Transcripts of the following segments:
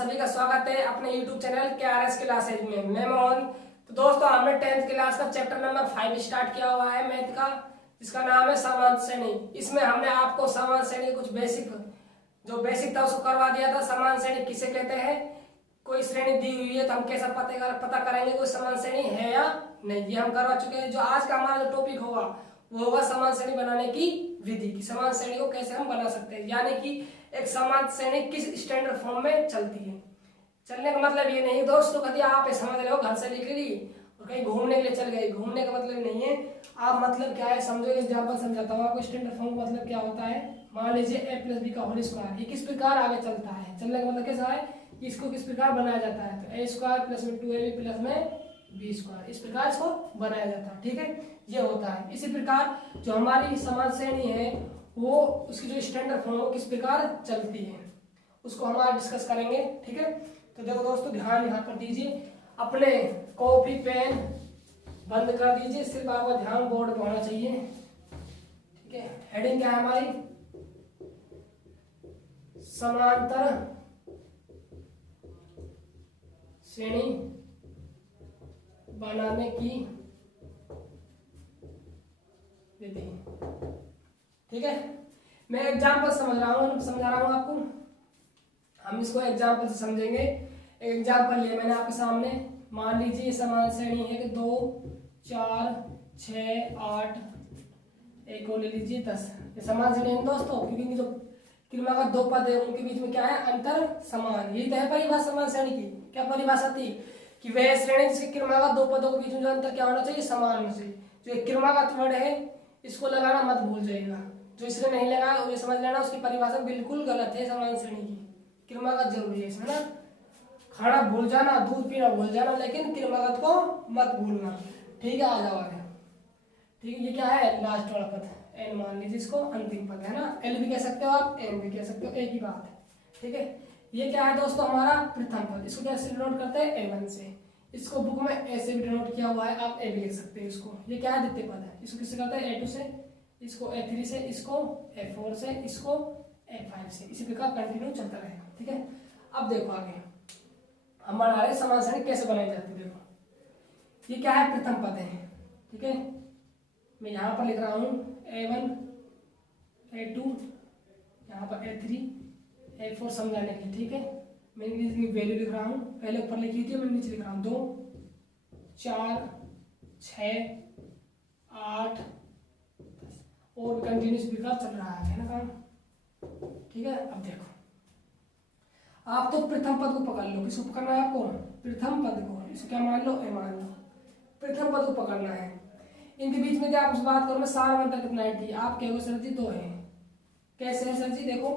सभी का स्वागत है अपने YouTube चैनल KRS क्लासेज में। मैं मोहन। तो दोस्तों हमने 10th क्लास का चैप्टर नंबर 5 स्टार्ट किया हुआ है मैथ का, जिसका नाम है समांतर श्रेणी। इसमें हमने आपको समांतर श्रेणी कुछ बेसिक था उसको करवा दिया था। समांतर श्रेणी किसे कहते हैं, कोई श्रेणी दी हुई है तो हम कैसा पता करेंगे कोई समांतर श्रेणी है या नहीं, ये हम करवा चुके हैं। जो आज का हमारा जो टॉपिक होगा वो होगा समांतर श्रेणी बनाने की विधि की समांतर श्रेणी को कैसे हम बना सकते हैं, यानी कि एक समांतर श्रेणी किस स्टैंडर्ड फॉर्म में चलती है। चलने का मतलब ये नहीं दोस्तों कभी आप समझ रहे हो घर से लिख ली और कहीं घूमने के लिए चल गए, घूमने का मतलब नहीं है। आप मतलब क्या है समझो, एग्जांपल समझाता हूँ आपको। स्टैंडर्ड फॉर्म का मतलब क्या होता है, मान लीजिए a प्लस बी का होल स्क्वायर, ये किस प्रकार आगे चलता है। चलने का मतलब कैसा है, इसको किस प्रकार बनाया जाता है, तो a स्क्वायर प्लस में 2ab प्लस में बी स्क्वायर, इस प्रकार इसको बनाया जाता है। ठीक है, ये होता है। इसी प्रकार जो हमारी समांतर श्रेणी है वो उसकी जो स्टैंडर्ड फॉर्म है किस प्रकार चलती है उसको हम आज डिस्कस करेंगे। ठीक है, तो देखो दोस्तों ध्यान यहाँ पर दीजिए, अपने कॉपी पेन बंद कर दीजिए, सिर्फ आपका ध्यान बोर्ड पे होना चाहिए। ठीक है, हेडिंग क्या है हमारी, समांतर श्रेणी बनाने की विधि। ठीक है, मैं एग्जाम्पल समझा रहा हूँ आपको, हम इसको एग्जाम्पल से समझेंगे। एग्जाम्पल लिया मैंने आपके सामने, मान लीजिए समांतर श्रेणी है कि 2 4 6 8 एक और ले लीजिए 10। ये समांतर श्रेणी है दोस्तों, क्योंकि जो क्रमागत दो पद है उनके बीच में क्या है, अंतर समान। यही तो है परिभाषा समांतर श्रेणी की। क्या परिभाषा थी कि वह श्रेणी जिसके क्रमागत दो पदों के बीच में जो अंतर क्या होना चाहिए, समान होना चाहिए। जो क्रमागत वर्ड है इसको लगाना मत भूल जाइएगा, जो इसने नहीं लगाया ये समझ लेना उसकी परिभाषा बिल्कुल गलत है। समांतर श्रेणी की क्रमागत जरूरी है इसमें ना, खाना भूल जाना, दूध पीना भूल जाना, लेकिन क्रमागत को मत भूलना। ठीक है, आ जाओ आगे। ठीक है, ये क्या है, लास्ट वाला पद एन मान लीजिए, इसको अंतिम पद है ना, एल भी कह सकते हो आप, एन भी कह सकते हो, एक ही बात है। ठीक है, ये क्या है दोस्तों हमारा प्रथम पद, इसको कैसे डिनोट करते हैं, ए1 से। इसको बुक में ऐसे भी डिनोट किया हुआ है, आप ए भी लिख सकते हैं इसको। ये क्या है, द्वितीय पद है, इसको किससे करते हैं, ए2 से, इसको ए3 से, इसको ए4 से, इसको ए5 से, इसी प्रकार कंटिन्यू चलता रहेगा। ठीक है, अब देखो आगे हमारे समांतर श्रेणी कैसे बनाई जाती है। देखो ये क्या है, प्रथम पद है। ठीक है, मैं यहाँ पर लिख रहा हूँ a1 a2, यहाँ पर a3 a4 समझाने के लिए। ठीक है, मैं इसकी वैल्यू लिख रहा हूँ, पहले ऊपर लिखी थी, मैं नीचे लिख रहा हूँ 2 4 6 8 और कंटिन्यूस प्रकार चल रहा है ना काम। ठीक है, अब देखो आप तो प्रथम पद को पकड़ लो, किसको पकड़ना है आपको, प्रथम पद को। इसको क्या मान लो, ए मान लो, प्रथम पद को पकड़ना है। इनके बीच में आप बात करो, मैं सारा अंतर कितना है, आप कहोगे सर जी 2 है। कैसे है सर जी, देखो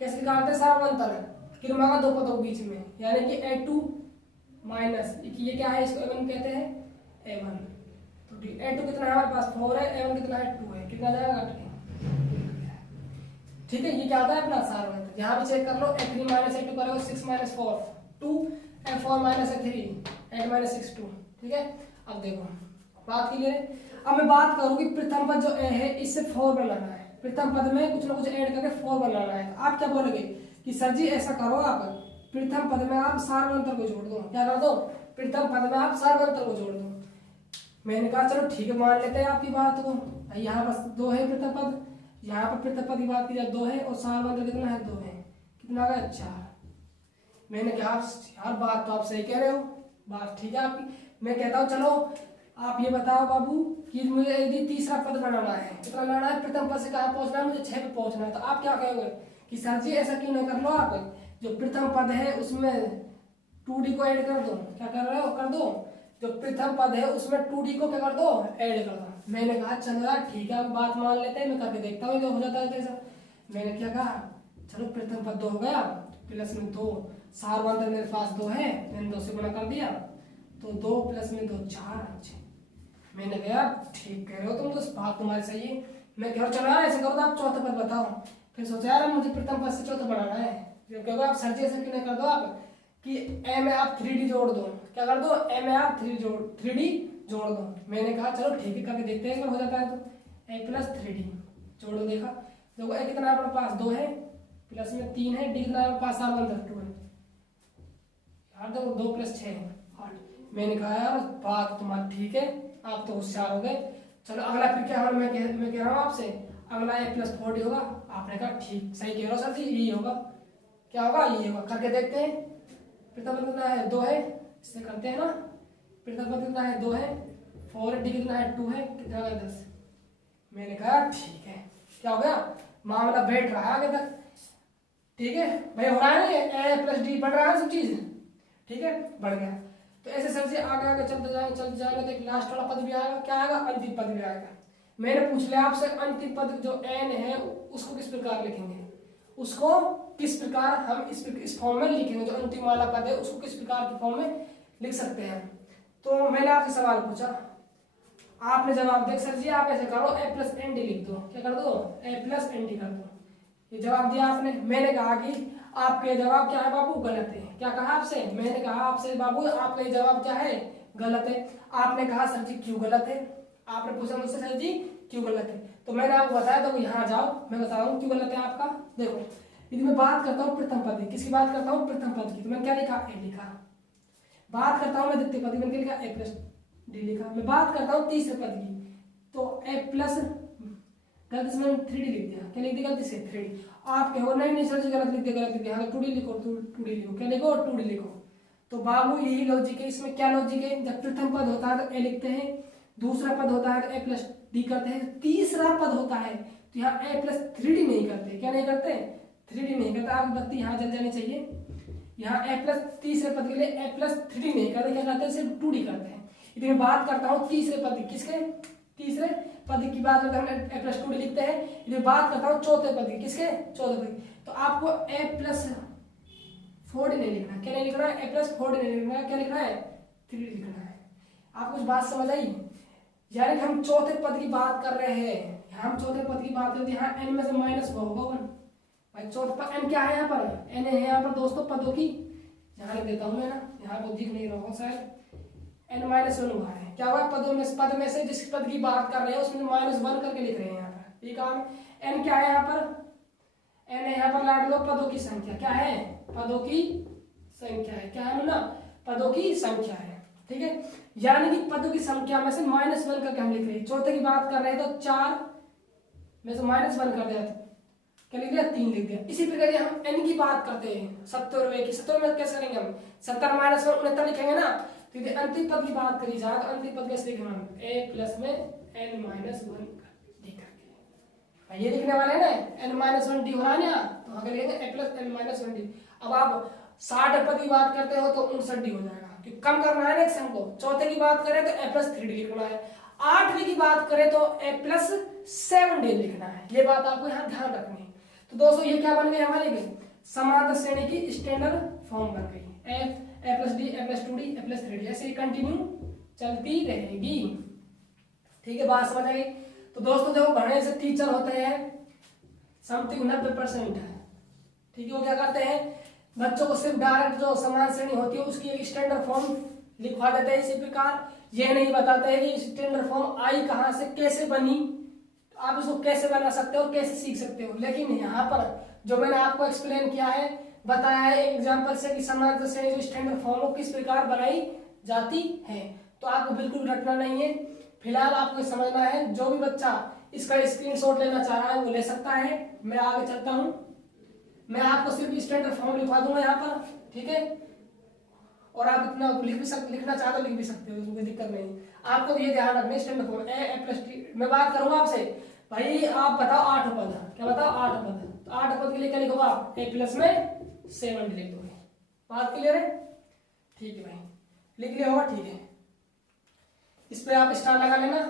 कैसे निकालते हैं सारा अंतर क्रमागत दो पदों के बीच में, यानी कि a2 माइनस ये क्या है, इसको a1 कहते हैं, a1। तो a2 कितना है हमारे पास 4 है, a1 कितना है 2 है, कितना जाएगा घट के। ठीक है, ये क्या होता है अपना सारा अंतर। यहाँ भी चेक कर लो, a3 माइनस a2 करोगे 6 minus 4 2, a4 minus a3 8 minus 6 2। ठीक है, अब देखो बात के लिए, अब मैं बात करूँ कि प्रथम पद जो ए है इससे 4 बनाना है, प्रथम पद में कुछ ना कुछ ऐड करके 4 बनाना है। तो आप क्या बोलोगे कि सर जी ऐसा करो, आप प्रथम पद में आप सार्वंतर को जोड़ दो। क्या कर दो, प्रथम पद में आप सार्वंतर को जोड़ दो। मैंने कहा चलो ठीक है, मान लेते हैं आपकी बात को। यहाँ बस 2 है प्रथम पद, यहाँ पर प्रथम पद की बात की जाए 2 है, और सार्वंतर कितना है 2 है, कितना आ गया 4। मैंने कहा यार बात तो आप सही कह रहे हो, बात ठीक है आपकी। मैं कहता हूँ चलो आप ये बताओ बाबू कि मुझे यदि तीसरा पद बनाना है, कितना बनाना है, प्रथम पद से कहाँ पहुंचना है, मुझे 6 पे पहुंचना है। तो आप क्या कहोगे कि सर जी ऐसा क्यों नहीं कर लो, आप जो प्रथम पद है उसमें 2d को ऐड कर दो। क्या कर रहे हो, कर दो, जो प्रथम पद है उसमें 2d को क्या कर दो, ऐड कर दो। मैंने कहा चलो यार ठीक है, अब बात मान लेते हैं, मैं करके देखता हूँ जो हो जाता है जैसा। मैंने क्या कहा, चलो प्रथम पद 2 हो गया, प्लस में 2 सार्वंतर मेरे पास 2 है, मैंने 2 से गुणा कर दिया, तो 2 प्लस में 2 4। मैंने कहा ठीक कह रहे हो तुम, तो बात तुम्हारी सही है। मैं कह रहा चलो यार ऐसे करो तो आप चौथा पद बताओ। फिर सोचा यार मुझे प्रथम पद से चौथा बनाना है, जो कहोगे आप सर जी ऐसे क्यों नहीं कर दो आप कि ए में आप 3d जोड़ दो। क्या कर दो, ए में आप 3d जोड़ दो। मैंने कहा चलो ठीक है करके देखते हैं, अगर हो जाता है तो a प्लस 3d जोड़ो। देखा देखो ए कितना अपने पास 2 है, प्लस में 3 है, डी कितना है 5 7 1 2 है यार, देखो 2 + 6 है 8। मैंने कहा यार बात तुम्हारी ठीक है, आप तो होशियार हो गए। चलो अगला फिर क्या होगा, मैं कह रहा हूँ आपसे अगला a + 40 होगा। आपने कहा ठीक सही कह रहे हो सर जी, यही होगा। क्या होगा, यही होगा। करके देखते हैं। पृथक कितना है 2 है, इससे करते हैं ना। पृथक कितना है 2 है, 4 है, डी कितना है 2 है, कितना है 10। मैंने कहा ठीक है, क्या हो गया, मामला बैठ रहा है आगे तक। ठीक है भाई, हो रहा है ना, a + d बढ़ रहा है सब चीज। ठीक है, बढ़ गया। तो ऐसे सर से आगे आगे चलते जाएंगे तो एक लास्ट वाला पद भी आएगा। क्या आएगा, अंतिम पद भी आएगा। मैंने पूछ लिया आपसे अंतिम पद जो n है उसको किस प्रकार लिखेंगे, उसको किस प्रकार हम इस फॉर्म में लिखेंगे, जो अंतिम वाला पद है उसको किस प्रकार की फॉर्म में लिख सकते हैं। तो मैंने आपसे सवाल पूछा, आपने जवाब देख सर जी आप ऐसे करो a + nd लिख दो। क्या कर दो, a + nd कर दो। ये जवाब दिया आपने। मैंने कहा कि आपके जवाब क्या है बाबू, गलत है। क्या कहा आपसे, मैंने कहा आपसे बाबू आपका ये जवाब क्या है, गलत है। आपने कहा सर जी क्यों गलत है, आपने पूछा मुझसे सर जी क्यों गलत है। तो मैंने आपको बताया, तो यहाँ जाओ मैं बता रहा हूँ क्यों गलत है आपका। देखो यदि मैं बात करता हूँ प्रथम पद की, किसकी बात करता हूँ, प्रथम पद की, तो मैंने क्या लिखा, ए लिखा। बात करता हूँ मैं द्वितीय पद की, मैंने क्या लिखा, a + d लिखा। मैं बात करता हूँ तीसरे पद की, तो a+ गलती से मैंने 3D लिख दिया। क्या लिख दिया गलती से, 3D। आप कहो नहीं सर जी गलत लिख दिया, गलत लिख दिया। हाँ 2D लिखो, 2D लिखो। क्या लिखो, 2D लिखो। तो बाबू यही लॉजिक है। इसमें क्या लॉजिक है, जब प्रथम पद होता है तो a लिखते हैं, दूसरा पद होता है तो a + d करते हैं, तीसरा पद होता है तो यहाँ a + 3D नहीं करते। क्या नहीं करते, 3D नहीं करते। आप बत्ती यहाँ जल जानी चाहिए। यहाँ a+ तीसरे पद के लिए a + 3D नहीं करते, क्या करते हैं, सिर्फ 2D करते हैं। यदि मैं बात करता हूँ तीसरे पद की, किसके, तीसरे पद की बात करते हैं a + 2D लिखते हैं। यदि बात करता हूँ चौथे पद की, किसके, चौथे पद की, तो आपको a + 4D नहीं लिखना। क्या नहीं लिखना है, a + 4D नहीं लिखना है, क्या लिखना है, 3D लिखना है। आपको कुछ बात समझ आई, यानी कि हम चौथे पद की बात कर रहे हैं। हम चौथे पद की बात करते हैं, यहाँ n में से माइनस होगा 1। भाई चौथे पद n क्या है, यहाँ पर n है यहाँ पर दोस्तों पदों की। यहाँ लिख देता हूँ मैं ना, यहाँ को दिख नहीं रहा होगा शायद, n-1 हुआ है। क्या हुआ, पदों में पद में से जिस पद की बात कर रहे हैं उसमें -1 करके लिख रहे हैं यहाँ पर। ठीक है, n क्या है यहाँ पर, n है यहाँ पर लाड लो पदों की संख्या। क्या है, पदों की संख्या है। क्या है ना, पदों की संख्या है। ठीक है, यानी कि पदों की संख्या में से -1 करके हम लिख रहे हैं। चौथे की बात कर रहे हैं तो 4 में से -1 कर दिया, क्या लिख दिया, 3 लिख दिया। इसी प्रकार हम n की बात करते हैं 70 की, 70 में कैसे करेंगे हम, 70 - 1 69 लिखेंगे ना। तो यदि अंतिम पद की बात करी जाए तो अंतिम पद कैसे लिखेंगे हम, a+ में n-1 d करके। ये लिखने वाले हैं ना, n-1 d हो रहा है ना, तो हम लिखेंगे a + n-1 d। अब आप 60 पद की बात करते हो तो 59 d हो जाएगा, क्योंकि कम करना है ना एक संख्या को। चौथे की बात करें तो a + 3d लिखना है। 8वीं की बात करें तो a + 7d लिखना है। ये बात आपको यहाँ ध्यान रखनी है। तो दोस्तों ये क्या बन गई हमारे लिए, समांतर श्रेणी की स्टैंडर्ड फॉर्म बन गई। a + d, a + 2d, a + 3d, ऐसे ही कंटिन्यू चलती रहेगी। ठीक है, बात समझ आई। तो दोस्तों जो बड़े से टीचर होते हैं समथिंग 90% है। ठीक है, वो क्या करते हैं, बच्चों को सिर्फ डायरेक्ट जो समान श्रेणी होती है उसकी एक स्टैंडर्ड फॉर्म लिखवा देते हैं। इसी प्रकार ये नहीं बताते हैं कि स्टैंडर्ड फॉर्म आई कहाँ से कैसे बनी, आप इसको कैसे बना सकते हो, कैसे सीख सकते हो। लेकिन यहाँ पर जो मैंने आपको एक्सप्लेन किया है, बताया है एक एग्जांपल से कि समांतर श्रेणी जो स्टैंडर्ड फॉर्म को किस प्रकार बनाई जाती है। तो आपको बिल्कुल रटना नहीं है, फिलहाल आपको समझना है। जो भी बच्चा इसका स्क्रीनशॉट लेना चाह रहा है वो ले सकता है। मैं आगे चलता हूँ, मैं आपको सिर्फ स्टैंडर्ड फॉर्म लिखवा दूंगा यहाँ पर। ठीक है, और आप इतना लिखना चाहते हो लिख भी सकते हो, कोई दिक्कत नहीं। आपको ये ध्यान रखना स्टैंडर्ड फॉर्म a + d। मैं बात करूंगा आपसे, भाई आप बताओ 8 पद, क्या बताओ 8 पद, तो 8 पद के लिए क्या लिखोगे आप, a+ में 7 लिख दोगे। बात क्लियर है, ठीक है भाई, लिख लिया होगा। ठीक है, इस पे आप स्टार लगा लेना।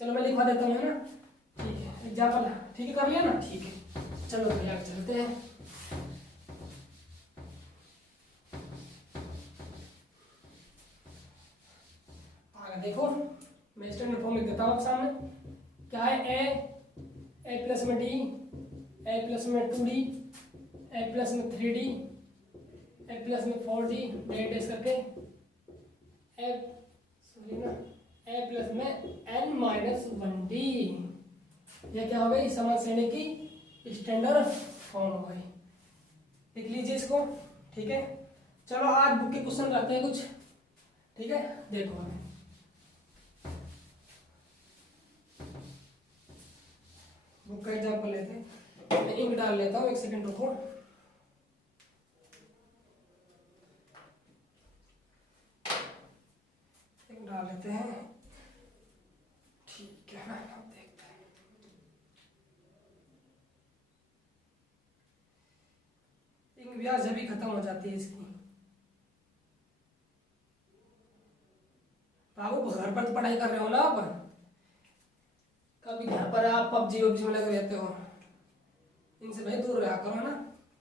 चलो मैं लिखवा देता हूँ, है ना। ठीक है, एग्जाम्पल ठीक है कर लिया ना। ठीक है, चलो भैया चलते हैं। देखो मैं स्टैंडर्ड फॉर्म लिख देता हूँ आप सामने। क्या है, a+ में d, a+ में 2d, a+ में 3d, a+ में 4d, डेस करके a+ में n-1d। यह क्या हो गई, समान श्रेणी की स्टैंडर्ड फॉर्म हो गई। लिख लीजिए इसको, ठीक है। चलो आज बुक के क्वेश्चन करते हैं कुछ, ठीक है। देखो हमें बुक का एग्जाम्पल लेते हैं। मैं इंक डाल लेता हूँ, 1 सेकंड रुको। इंक डाल लेते हैं, ठीक है ना। अब देखते हैं, इंक भी आज अभी खत्म हो जाती है इसकी। बाबू घर पर तो पढ़ाई कर रहे हो ना आप, कभी घर पर आप पबजी वबजी में लगे रहते हो, इनसे भाई दूर रहा करो ना।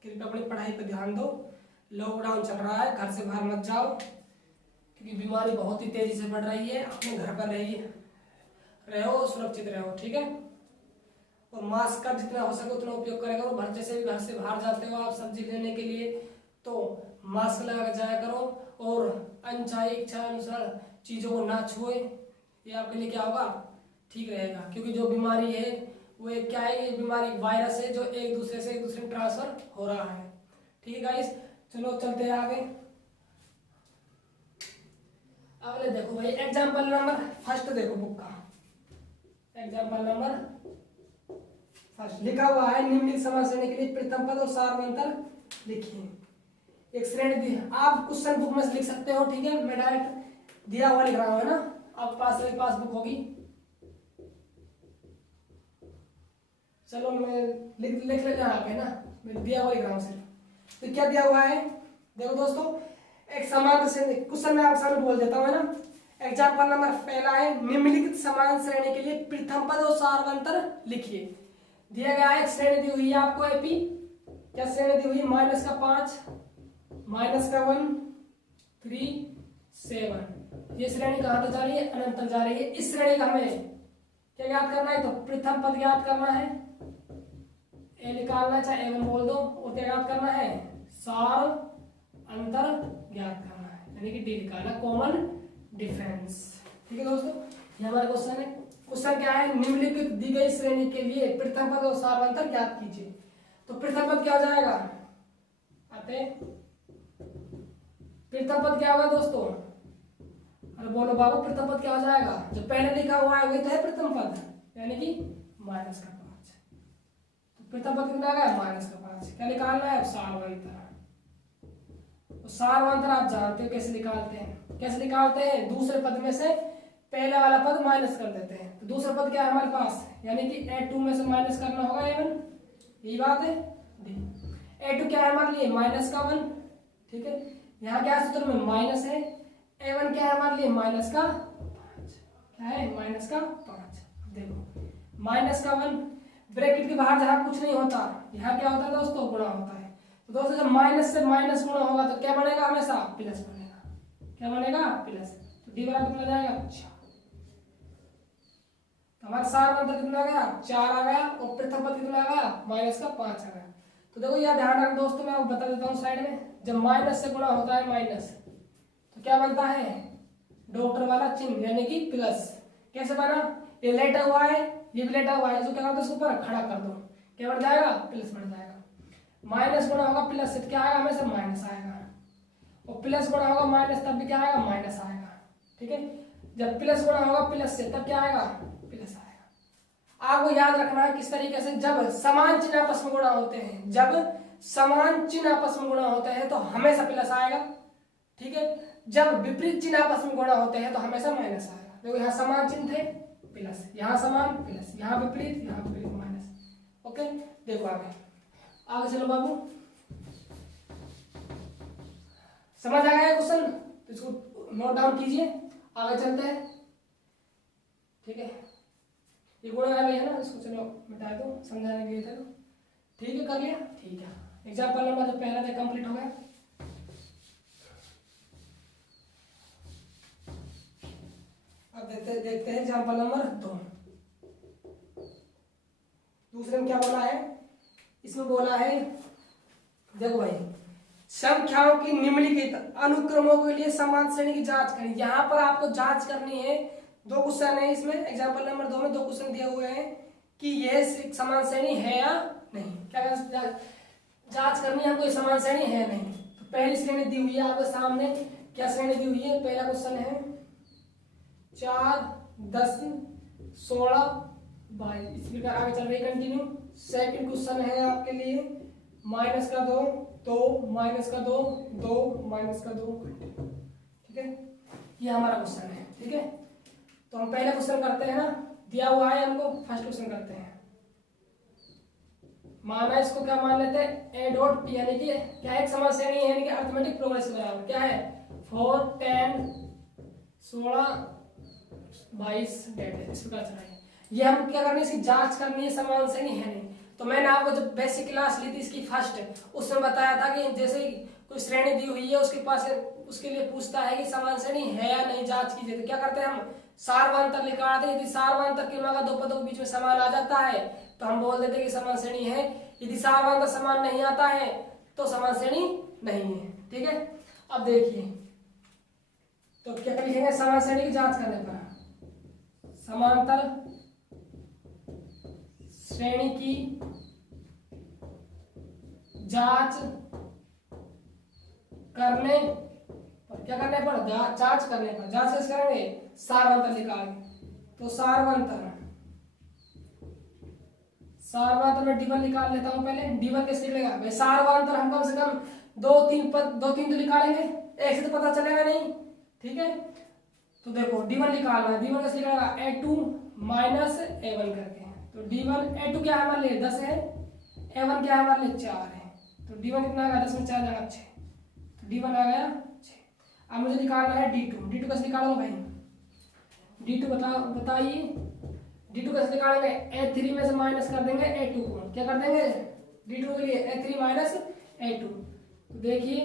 कृपया अपनी पढ़ाई पर ध्यान दो। लॉकडाउन चल रहा है, घर से बाहर मत जाओ, क्योंकि बीमारी बहुत ही तेजी से बढ़ रही है। अपने घर पर रहो, सुरक्षित रहो, ठीक है। और मास्क का जितना हो सके उतना उपयोग करें करो। जैसे भी घर से बाहर जाते हो आप सब्जी लेने के लिए, तो मास्क लगा के जाया करो। और अनचाही इच्छा अनुसार चीज़ों को ना छुए, ये आपके लिए क्या होगा, ठीक रहेगा। क्योंकि जो बीमारी है वो एक क्या है, ये बीमारी वायरस है जो एक दूसरे में ट्रांसफर हो रहा है, ठीक है गाइस। चलो चलते हैं आगे। अगले देखो भाई, एग्जाम्पल नंबर फर्स्ट देखो बुक का। एग्जाम्पल नंबर फर्स्ट लिखा हुआ है, निम्नलिखित समास श्रेणी के लिए प्रथम पद और सार्वंतर लिखिए। एक श्रेणी दी, आप क्वेश्चन बुक में से लिख सकते हो, ठीक है। मैं डायरेक्ट दिया हुआ लिख रहा हूँ, है ना। आपके पास बुक होगी, चलो मैं लिख लेते हैं यहाँ पे ना। मैं दिया हुआ लिख रहा हूँ सिर्फ। तो क्या दिया हुआ है, देखो दोस्तों, एक समान श्रेणी क्वेश्चन में आपके सामने बोल देता हूँ, है ना। एग्जाम्पल नंबर पहला है, निम्नलिखित समान श्रेणी के लिए प्रथम पद और सार्वंतर लिखिए। दिया गया है, एक श्रेणी दी हुई है आपको एपी। क्या श्रेणी दी हुई है, -5, -1, 3, 7। ये श्रेणी कहाँ तक जा रही है, अनंत तक जा रही है। इस श्रेणी का हमें क्या याद करना है, तो प्रथम पद याद करना है, ए निकालना, चाहे एवन बोल दो। और क्या याद करना है, सार अंतर ज्ञात करना है, यानी कि डी निकालना, कॉमन डिफरेंस, ठीक है दोस्तों। ये हमारा क्वेश्चन है। क्वेश्चन क्या है, निम्नलिखित दी गई श्रेणी के लिए प्रथम पद और सार्वंतर ज्ञात कीजिए। तो प्रथम पद क्या हो जाएगा, आते प्रथम पद क्या होगा दोस्तों, अरे बोलो बाबू, प्रथम पद क्या हो जाएगा, जो पहले लिखा हुआ है वही तो है प्रथम पद, यानी कि -5। तो प्रथम पद कितना आ गया, -5। क्या निकालना है, सार्वंतर। तो सार्वंतर आप जानते हो कैसे निकालते हैं, कैसे निकालते हैं, दूसरे पद में से पहले वाला पद माइनस कर देते हैं। तो दूसरा पद क्या है हमारे पास, यानी कि A2 में से माइनस करना होगा A1, यही बात है। A2 क्या है हमारे लिए, -1, ठीक है। यहाँ क्या सूत्र में माइनस है। A1 क्या है हमारे लिए, -5, क्या है, -5। देखो -1 ब्रैकेट के बाहर जहाँ कुछ नहीं होता, यहाँ क्या होता है दोस्तों, गुणा होता है। तो दोस्तों जब माइनस से माइनस गुणा होगा तो क्या बनेगा, हमेशा प्लस बनेगा। क्या बनेगा, प्लस। तो डी बराबर कितना जाएगा, 4। तो हमारा सार्वंतर कितना आ गया, 4 आ गया। और प्रथम पद कितना आ गया, -5 आ गया। तो देखो यह ध्यान रखना दोस्तों, मैं आपको बता देता हूँ साइड में। जब माइनस से गुणा होता है माइनस, तो क्या बनता है, डॉक्टर वाला चिन्ह, यानी कि प्लस। कैसे बना, ये लेटा हुआ है, ये भी लेटा हुआ है, जो क्या करते हैं ऊपर खड़ा कर दो, क्या बढ़ जाएगा, प्लस बढ़ जाएगा। माइनस गुणा होगा प्लस से, क्या आएगा, हमेशा माइनस आएगा। और प्लस गुणा होगा माइनस, तब भी क्या आएगा, माइनस आएगा, ठीक है। जब प्लस गुणा होगा प्लस से, तब क्या आएगा, प्लस आएगा। आपको याद रखना है किस तरीके से, जब समान चिन्ह आपस में गुणा होते हैं, जब समान चिन्ह आपस में गुणा होते हैं तो हमेशा प्लस आएगा, ठीक है। जब विपरीत चिन्ह आपस में गुणा होते हैं तो हमेशा माइनस आएगा। देखो यहाँ समान चिन्ह थे, प्लस, यहाँ समान प्लस, यहाँ विपरीत, यहाँ विपरीत माइनस। ओके, देखो आगे चलो बाबू, समझ आ गया क्वेश्चन, तो इसको नोट डाउन कीजिए, आगे चलते हैं, ठीक है। ये गुणा है भैया ना, इसको चलो मिटा दो, समझाने के लिए था, ठीक है, कर लिया, ठीक है। एग्जाम्पल नंबर जो पहला था कंप्लीट हो गया। अब देखते हैं एग्जाम्पल नंबर 2। दूसरे में क्या बोला है, इसमें बोला है, देखो भाई, संख्याओं की निम्नलिखित अनुक्रमों के लिए समान श्रेणी की जांच करें। यहाँ पर आपको जांच करनी है, 2 क्वेश्चन है इसमें। एग्जाम्पल नंबर 2 में 2 क्वेश्चन दिए हुए हैं कि यह समान श्रेणी है या नहीं। क्या जांच करनी है कोई समान श्रेणी है नहीं। तो पहली श्रेणी दी हुई है आपके सामने, क्या श्रेणी दी हुई है? पहला क्वेश्चन है 4, 10, 16, 22, इस प्रकार आगे चल रही कंटिन्यू। सेकंड क्वेश्चन है आपके लिए माइनस का 2, 2, माइनस का 2, 2, माइनस का 2, ठीक है, ये हमारा क्वेश्चन है। ठीक है, तो हम पहले क्वेश्चन करते हैं ना, दिया हुआ है हमको, फर्स्ट क्वेश्चन करते हैं। माना इसको क्या मान लेते हैं, ए डॉट पी, यानी कि क्या है, एक समान श्रेणी है, यानी कि अरिथमेटिक प्रोग्रेस बराबर क्या है 4, 10, 16, 22 डेट है, इस प्रकार चला है। ये हम क्या करनी है, इसकी जांच करनी है, समान श्रेणी है नहीं। तो मैंने आपको जब बेसिक क्लास ली थी इसकी फर्स्ट, उसमें बताया था कि जैसे कोई श्रेणी दी हुई है उसके पास, उसके लिए पूछता है कि समान श्रेणी है या नहीं, जांच कीजिए। तो क्या करते हैं हम, सारवांतर निकालते हैं। यदि सारवांतर के मगर दो पदों के बीच में समान आ जाता है तो हम बोल देते हैं कि समान श्रेणी है। यदि सारवांतर समान नहीं आता है तो समान श्रेणी नहीं है। ठीक है, अब देखिए तो क्या लिखेंगे, समान श्रेणी की जांच करने पर समांतर श्रेणी की जांच करने पर, क्या करने पर, जांच करने पर, जांच कैसे करेंगे, सारवांतर निकाल के। तो सारवांतर में D1 निकाल लेता हूं पहले। D1 कैसे निकलेगा भाई, सारवांतर हम कम से कम 2-3 तो निकालेंगे, एक से तो पता चलेगा नहीं। ठीक है, तो देखो D1 निकालना है, D1 कैसे निकलेगा, A2 माइनस A1 करके। तो D1 A2 क्या है हमारे लिए 10 है, A1 क्या है हमारे लिए 4 है। तो D1 कितना आ गया, 10 में 4 जाएगा 6, तो D1 आ गया 6। अब मुझे निकालना है D2 कैसे निकालोगे भाई, D2 बताइए, D2 कैसे निकालेंगे, A3 में से माइनस कर देंगे A2 को, क्या कर देंगे D2 के लिए A3 माइनस A2। तो देखिए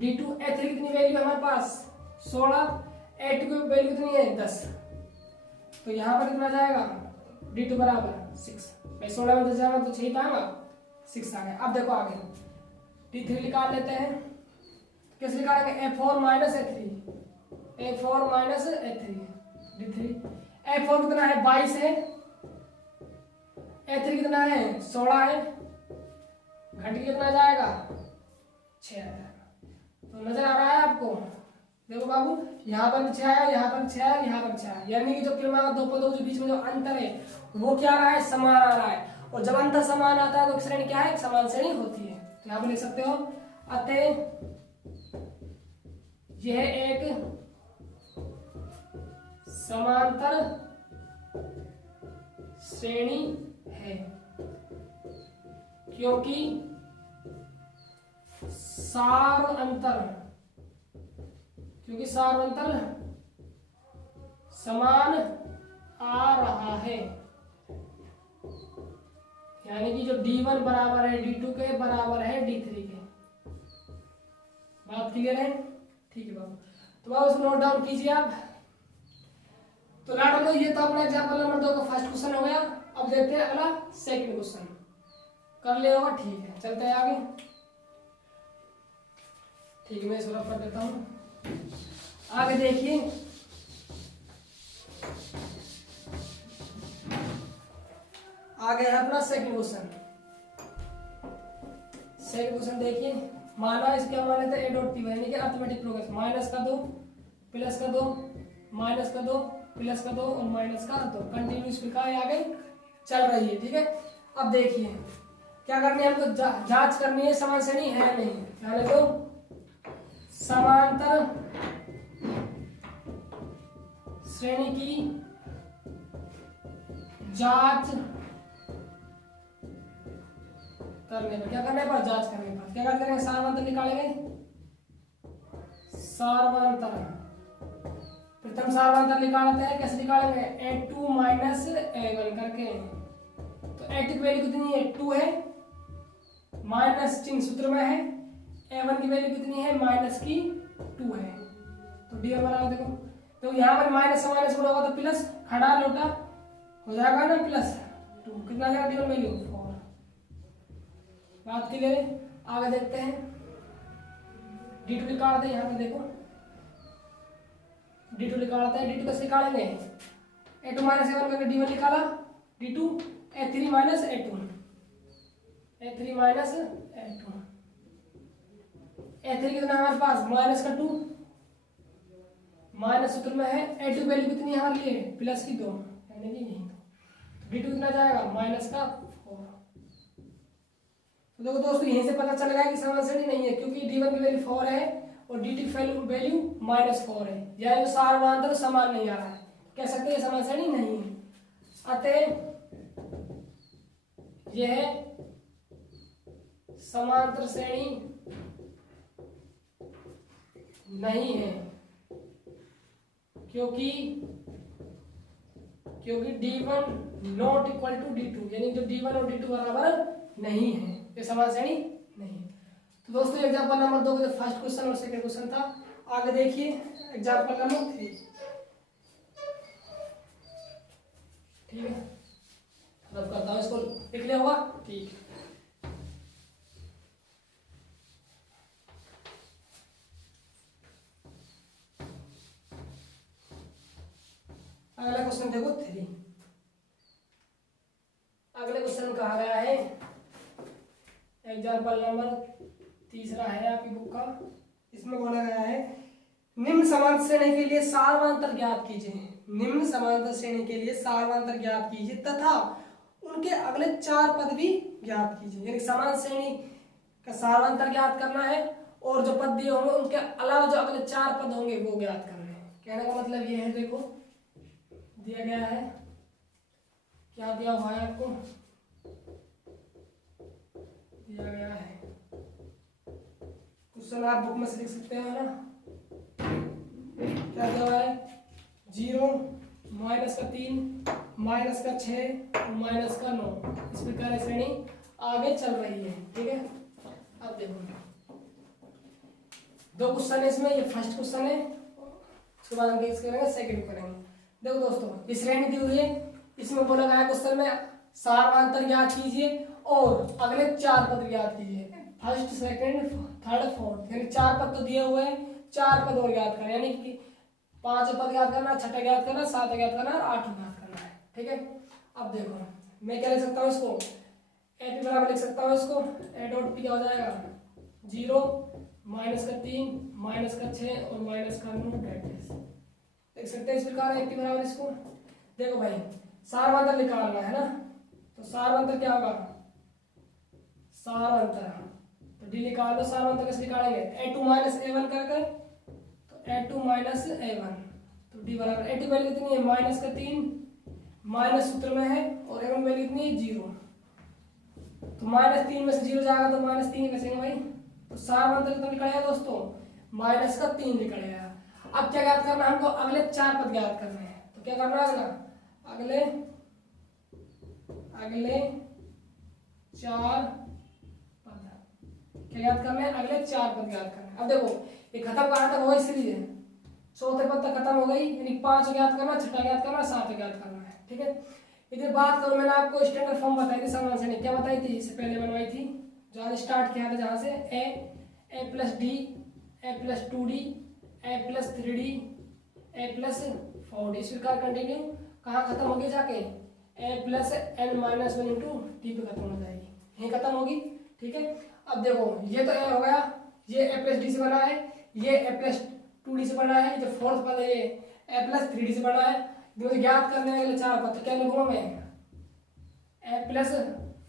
D2 A3 कितनी वैल्यू है हमारे पास 16, A2 की वैल्यू कितनी है 10, तो यहाँ पर कितना जाएगा D2 बराबर 6। भाई 16 में 10 जाएगा तो 6 आएगा, 6 आ गया। अब देखो आगे D3 निकाल लेते हैं, कैसे निकालेंगे, A4 minus A3, A4 minus A3, D3। A4 कितना है 22 है, A3 कितना है 16 है, घट के कितना जाएगा 6 आ जाएगा। तो नजर आ रहा है आपको, देखो बाबू यहाँ पर 6 आया, यहाँ पर 6 आया, यहाँ पर 6 आया, यानी कि जो क्रमांक दो पदों के बीच में जो अंतर है वो क्या आ रहा है, समान आ रहा है। और जब अंतर समान आता है तो श्रेणी क्या है, समान श्रेणी होती है। तो यहाँ पर लिख सकते हो, अतः यह एक समांतर श्रेणी है क्योंकि सार अंतर समान आ रहा है, यानी कि जो D1 बराबर है D2 के बराबर है D3 के। बात क्लियर है, ठीक है बाबू। तो बाबू इसको नोट डाउन कीजिए आप। तो लाड लो, ये तो अपना एग्जाम्पल नंबर 2 का फर्स्ट क्वेश्चन हो गया। अब देखते हैं अगला सेकंड क्वेश्चन, कर लिया होगा, ठीक है, चलते हैं आगे। ठीक है, मैं इसको रफ कर देता हूँ। आगे देखिए, आगे है अपना सेकंड क्वेश्चन। सेकंड क्वेश्चन देखिए, माना इसके हम मान लेते हैं A डॉट P, यानी कि अरिथमेटिक प्रोग्रेस, माइनस का 2, प्लस का 2, माइनस का 2, प्लस का 2 और माइनस का 2, कंटिन्यूस प्रकार आगे चल रही है। ठीक है, अब देखिए क्या करनी है हमको, जांच करनी है समान श्रेणी है या नहीं। यानी तो समांतर श्रेणी की जांच करने पर, क्या करने पर, जांच करने पर क्या करेंगे, सारवांतर निकालेंगे। सारवांतर, प्रथम सारवांतर निकालते हैं, कैसे निकालेंगे, A2 माइनस A1 करके। तो A2 की वैल्यू कितनी है 2 है, माइनस चिन्ह सूत्र में है, A1 की वैल्यू कितनी है माइनस की 2 है। तो D बराबर देखो, तो यहाँ पर माइनस से माइनस होगा तो प्लस, खड़ा लोटा हो जाएगा ना, प्लस 2, कितना आ जाएगा D1 वैल्यू 4। बात क्लियर है, आगे देखते हैं। D2 निकालते हैं, यहाँ पे देखो D2 निकालते हैं। D2 कैसे निकालेंगे, A2 माइनस A1 करके D1 निकाला, D2 A3 minus A2, A3 minus A2 A3 कितना है हमारे पास माइनस का 2 माइनस सूत्र में है A2 वैल्यू कितनी है हमारे लिए प्लस की 2 यानी कि यही D2 कितना जाएगा माइनस का 4। तो देखो दोस्तों यहीं से पता चल गया कि समान श्रेणी नहीं है क्योंकि D1 की वैल्यू 4 है और D2 की वैल्यू -4 है, यानी सार्वमांतर समान नहीं आ रहा है, कह सकते हैं समान श्रेणी नहीं है। अतः यह समांतर श्रेणी नहीं है क्योंकि D1 not equal to D2, यानी जो D1 और D2 बराबर नहीं है, ये समान श्रेणी नहीं है। तो दोस्तों एग्जांपल नंबर 2 का फर्स्ट क्वेश्चन और सेकंड क्वेश्चन था। आगे देखिए एग्जांपल नंबर 3। ठीक है, रब करता हूँ, इसको लिख लिया होगा। ठीक, अगला क्वेश्चन देखो 3। अगले क्वेश्चन कहा गया है, एग्जाम्पल नंबर 3 है आपकी बुक का। इसमें बोला गया है निम्न समांतर श्रेणी के लिए सार्वमांतर ज्ञात कीजिए। निम्न समांतर श्रेणी के लिए सार्वमांतर ज्ञात कीजिए तथा उनके अगले 4 पद भी ज्ञात कीजिए, यानी समान श्रेणी का सार्वमांतर ज्ञात करना है और जो पद दिए होंगे उनके अलावा जो अगले 4 पद होंगे वो ज्ञात करने हैं। कहने का मतलब ये है, देखो दिया गया है, क्या दिया हुआ है आपको, दिया गया है क्वेश्चन, आप बुक में से लिख सकते हो ना। क्या दिया हुआ है 0 -3 -6 -9, इस प्रकार श्रेणी आगे चल रही है। ठीक है, अब देखो 2 क्वेश्चन है इसमें, ये फर्स्ट क्वेश्चन है, उसके बाद हम करेंगे सेकंड करेंगे। देखो दोस्तों ये श्रेणी दी हुई है, इसमें बोला गया क्वेश्चन में सार्वमांतर ज्ञात कीजिए और अगले 4 पद ज्ञात कीजिए, फर्स्ट सेकंड थर्ड फोर्थ, यानी 4 पद तो दिए हुए हैं, 4 पद और ज्ञात करना, यानी कि 5 पद ज्ञात करना, 6 ज्ञात करना, 7 ज्ञात करना और 8 ज्ञात करना है। ठीक है, अब देखो मैं क्या लिख सकता हूँ, इसको A बराबर लिख सकता हूँ, इसको A डॉट P क्या हो जाएगा 0 -3 -6 और -9 लिख सकते हैं इस प्रकार। A बराबर इसको देखो भाई सार्वमांतर निकालना है ना, तो सार्वमांतर क्या होगा, सार्वमांतर तो D निकाल लो, सार्वमांतर कैसे निकालेंगे A2 -A1 करके, तो A2 -A1, तो D बराबर A2 वैल्यू कितनी है -3 माइनस सूत्र में है और A1 वैल्यू कितनी है 0, तो -3 में से 0 जाएगा तो -3 बचेंगे भाई, तो सार्वमांतर कितना निकलेगा दोस्तों -3 निकलेगा। अब क्या ज्ञात करना है हमको, अगले 4 पद ज्ञात करने हैं, तो क्या करना है ना, अगले 4 पद क्या ज्ञात करने हैं, अगले 4 पद ज्ञात करने हैं। अब देखो ये खत्म कहाँ तक हो गई सीरीज है, चौथे पद तक खत्म हो गई, यानी 5 ज्ञात करना, 6 ज्ञात करना, 7 ज्ञात करना है। ठीक है, इधर बात करूं, मैंने आपको स्टैंडर्ड फॉर्म बताई थी समान श्रेणी, क्या बताई थी, इससे पहले बनवाई थी, जहाँ स्टार्ट किया था, जहाँ से A + D A + 2D A + 3D A + 4D, इस प्रकार कंटिन्यू कहाँ खत्म होगी, जाके A + n-1 × D पे खत्म हो जाएगी, यहीं खत्म होगी। ठीक है, अब देखो ये तो A हो गया, ये A + D से बना है, ये A + 2D से बना है, जो फोर्थ पद है ये A + 3D से बना है। मुझे ज्ञात करने के लिए 4 पद, तो क्या लिखूंगा मैं A +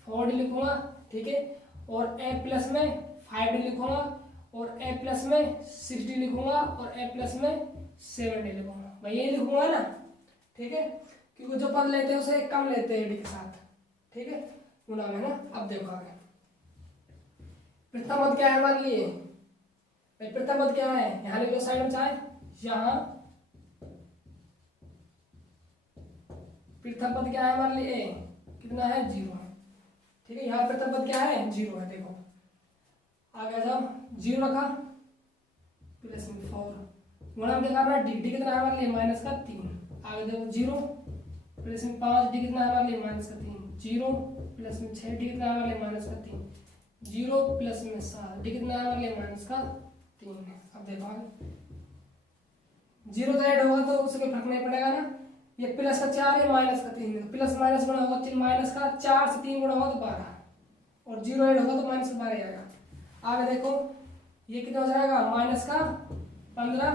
4D लिखूंगा। ठीक है, और A + में 5D लिखूंगा और A + में 6D लिखूंगा और A + में 7D लिखूंगा, मैं ये लिखूंगा ना। ठीक है, क्योंकि जो पद लेते हैं उसे कम लेते हैं D के साथ। ठीक है, गुना में ना। अब देखो आगे प्रथम पद क्या है हमारे लिए, प्रथम पद क्या है, यहाँ लिख लो साइड में, चाहे यहाँ प्रथम पद क्या है हमारे लिए, कितना है 0 है। ठीक है, यहाँ प्रथम पद क्या है 0 है। देखो आगे जाओ, 0 रखा +4 गुणा में क्या करना है, D कितना है हमारे लिए -3, आगे देखो 0 +5 D कितना है हमारे लिए -3, 0 +6 D कितना है हमारे लिए -3, 0 +7 D कितना है हमारे लिए -3। अब देखो आगे 0 तो ऐड होगा तो उससे कोई फर्क नहीं पड़ेगा ना, ये +4 है -3, प्लस माइनस गुणा होगा, -4 से 3 गुणा होगा तो 12 और 0 ऐड होगा तो माइनस का 12 आएगा। आगे देखो ये कितना हो जाएगा, माइनस का 15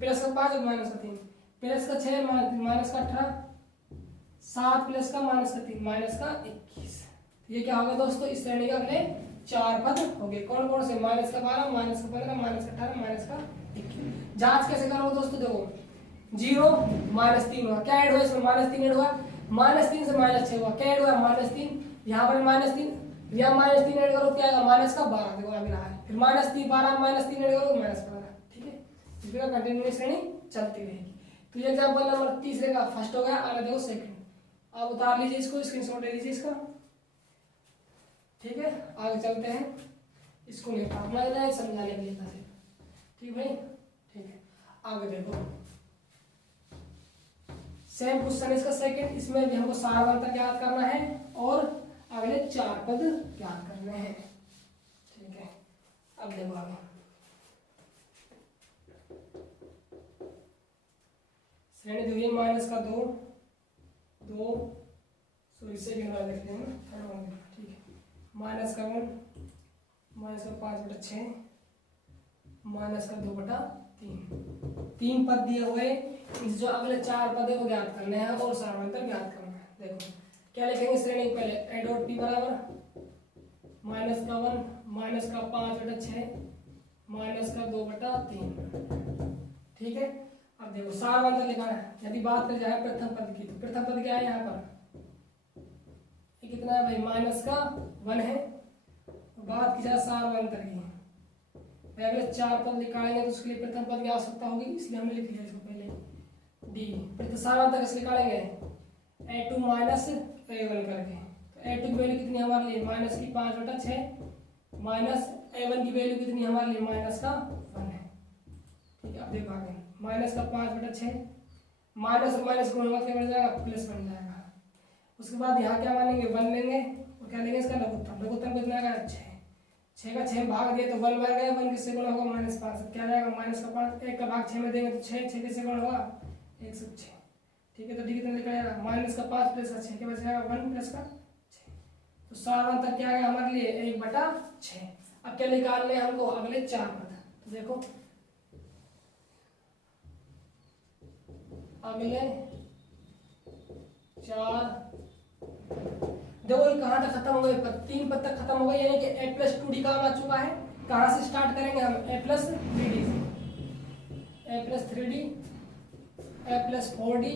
प्लस का 5 और माइनस का 3, प्लस का 6 माइनस का 18, 7 प्लस का माइनस का 3 माइनस का 21। ये क्या होगा दोस्तों, इस श्रेणी के अगले 4 पद हो गए। कौन कौन से, माइनस का 12, माइनस का 15, माइनस का 18, माइनस का 21। जांच कैसे करोगे दोस्तों, देखो 0 माइनस 3 हुआ, क्या ऐड हुआ इसमें, माइनस 3 ऐड हुआ, माइनस 3 से माइनस 6 हुआ, क्या ऐड हुआ, माइनस 3, यहाँ पर माइनस 3, यहाँ माइनस 3 ऐड करो क्या आएगा, माइनस का 12, देखो अभी रहा है, फिर माइनस 3 12 माइनस 3 ऐड करो माइनस 15। ठीक है, इसका कंटिन्यूअस श्रेणी चलती रहेगी। तो ये एग्जांपल नंबर तीसरे का फर्स्ट हो गया। आगे देखो सेकंड, आप उतार लीजिए इसको, स्क्रीनशॉट ले लीजिए इसका। ठीक है, आगे चलते हैं, इसको नहीं उतारना है, समझाने के लिए था सिर्फ। ठीक भाई, ठीक है, आगे देखो सेम क्वेश्चन इसका सेकंड, इसमें भी हमको सारवंतर ज्ञात करना है और अगले 4 पद ज्ञात करने हैं। ठीक है, अब देखो आगे श्रेणी दी हुई माइनस का 2 सॉरी सेकंड वाला देख लेंगे, थर्ड वाला। ठीक है, माइनस का 1, माइनस का 5/6, माइनस का 2/3, 3 पद दिए हुए, इस जो अगले 4 पद है वो ज्ञात करने हैं और सारवंतर ज्ञात करना है। देखो क्या लिखेंगे श्रेणी पहले, ए डॉट पी बराबर माइनस का 1, माइनस का 5/6, माइनस का 2/3। ठीक है, अब देखो सारवंतर लिखा है। यदि बात करें जाए प्रथम पद की, तो प्रथम पद क्या है यहाँ पर, ये कितना है भाई, माइनस का 1 है। बात की जाए सारवंतर की, अगले 4 पद निकालेंगे तो उसके लिए प्रथम पद की आवश्यकता होगी, इसलिए हमने लिख लिया इसको पहले डी। प्रथम सारवंतर कैसे निकालेंगे, a2 माइनस a1 करके। तो a2 की वैल्यू कितनी हमारे लिए, माइनस की 5/6, माइनस a1 की वैल्यू कितनी हमारे लिए, माइनस का 1 है। ठीक है, अब देखो आगे माइनस का 5/6, माइनस और माइनस गुणा होगा क्या बन जाएगा, प्लस बन जाएगा। उसके बाद यहाँ क्या मानेंगे, 1 लेंगे और क्या लेंगे इसका लघुत्तम। लघुत्तम कितना आएगा, 6 का 6 भाग दिए तो 1 बन गया, 1 किससे गुणा होगा, -5, क्या जाएगा माइनस का 5, 1 का भाग 6 में देंगे तो 6 किससे गुणा होगा, 1 से 6। ठीक है, तो डी कितना लिखा जाएगा, माइनस का 5 प्लस का 6 क्या बच जाएगा, 1 प्लस का 6। तो सारवंतर क्या आ गया हमारे लिए, 1/6। अब क्या निकालने हैं हमको, अगले 4 पद। तो देखो अगले 4, देखो ये कहाँ तक खत्म हो गए, 3 पद तक खत्म हो गए, यानी कि a+2d काम आ चुका है। कहाँ से स्टार्ट करेंगे हम, a+3d से, a+3d, a+4d,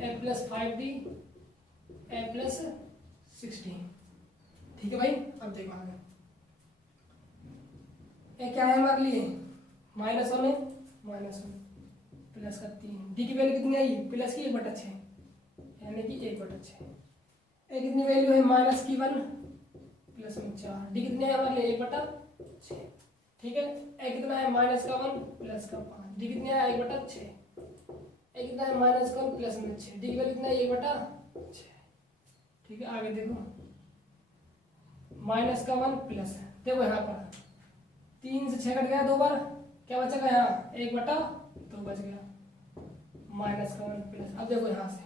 a+5d, a+6d। ठीक है भाई, अब देखो आगे ये क्या है हमारे लिए, -1 है, -1 प्लस का 3, डी की वैल्यू कितनी आई, प्लस की 1/6, यानी कि 1/6। ए कितनी वैल्यू है, माइनस की 1 प्लस में 4, डी कितनी है हमारे लिए, 1/6। ठीक है, ए कितना है, माइनस का 1 प्लस का 5, डी कितनी है, 1/6। ए कितना है, माइनस का 1 प्लस में 6, डी की वैल्यू कितना है, 1/6। ठीक है, आगे देखो माइनस का 1 प्लस, देखो यहाँ पर 3 से 6 कट गया 2 बार, क्या बचेगा यहाँ, 1/2 बच गया, माइनस का 1 प्लस। अब देखो यहाँ से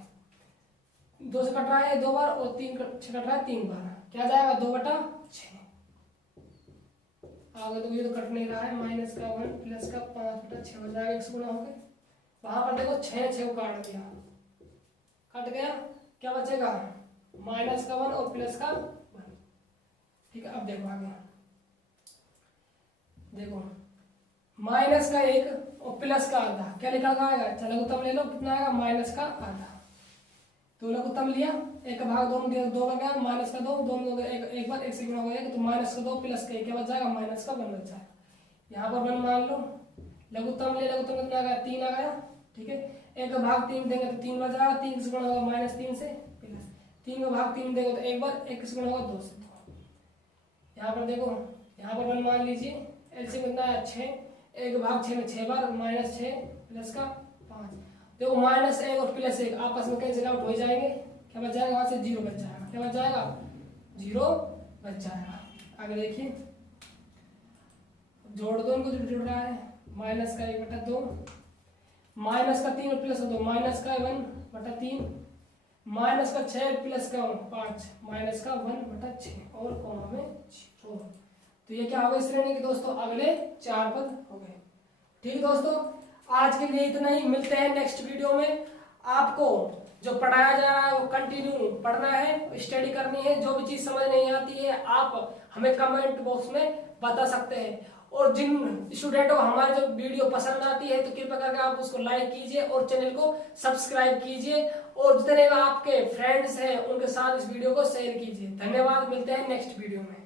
2 से कट रहा है 2 बार और 3 से कट रहा है 3 बार, क्या जाएगा, 2/6। आगे तो ये तो कट नहीं रहा है, माइनस का 1 प्लस का 5/6 हो जाएगा, 1 गुना हो गए। वहां पर देखो 6 को काट दिया, कट गया, क्या बचेगा, माइनस का 1 और प्लस का 1। ठीक है, अब देखो आगे, देखो माइनस का 1 और प्लस का आधा, क्या लिखा आएगा, चलो लघुत्तम ले लो, कितना आएगा, माइनस का आधा। तो लघुत्तम लिया, 1 का भाग 2 दिया, 2 का गया, माइनस का 2, 2 में एक बार 1 से गुणा हो जाएगा, तो माइनस का 2 प्लस का 1 क्या बच जाएगा, माइनस का 1 बच जाएगा। यहाँ पर 1 मान लो, लघुत्तम ले, लघुत्तम कितना आ गया, 3 आ गया। ठीक है, 1 का भाग 3 देंगे तो 3 बच जाएगा, 3 से गुणा होगा -3 से प्लस, 3 का भाग 3 देंगे तो एक बार, 1 से गुणा होगा 2 से। यहाँ पर देखो, यहाँ पर 1 मान लीजिए, एलसीएम कितना है, 6, 1 भाग 6 में 6 बार, -6 प्लस का 5, देखो -1 और +1 आपस में कैंसिल आउट हो जाएंगे, क्या बच जाएगा, वहां से 0 बच जाएगा, क्या बच जाएगा, 0 बच जाएगा। आगे देखिए, जोड़ दो इनको, जो जुड़ रहा है, माइनस का 1/2, माइनस का 3 और प्लस 2, माइनस का 1/3, माइनस का 6 प्लस का 5 माइनस का 1/6 और कॉमा में 4। तो ये क्या हो गया श्रेणी के दोस्तों, अगले 4 पद हो गए। ठीक दोस्तों, आज के लिए इतना ही, मिलते हैं नेक्स्ट वीडियो में। आपको जो पढ़ाया जा रहा है वो कंटिन्यू पढ़ना है, स्टडी करनी है। जो भी चीज समझ नहीं आती है आप हमें कमेंट बॉक्स में बता सकते हैं। और जिन स्टूडेंटों को हमारी जो वीडियो पसंद आती है तो कृपया करके आप उसको लाइक कीजिए और चैनल को सब्सक्राइब कीजिए, और जितने आपके फ्रेंड्स हैं उनके साथ इस वीडियो को शेयर कीजिए। धन्यवाद, मिलते हैं नेक्स्ट वीडियो में।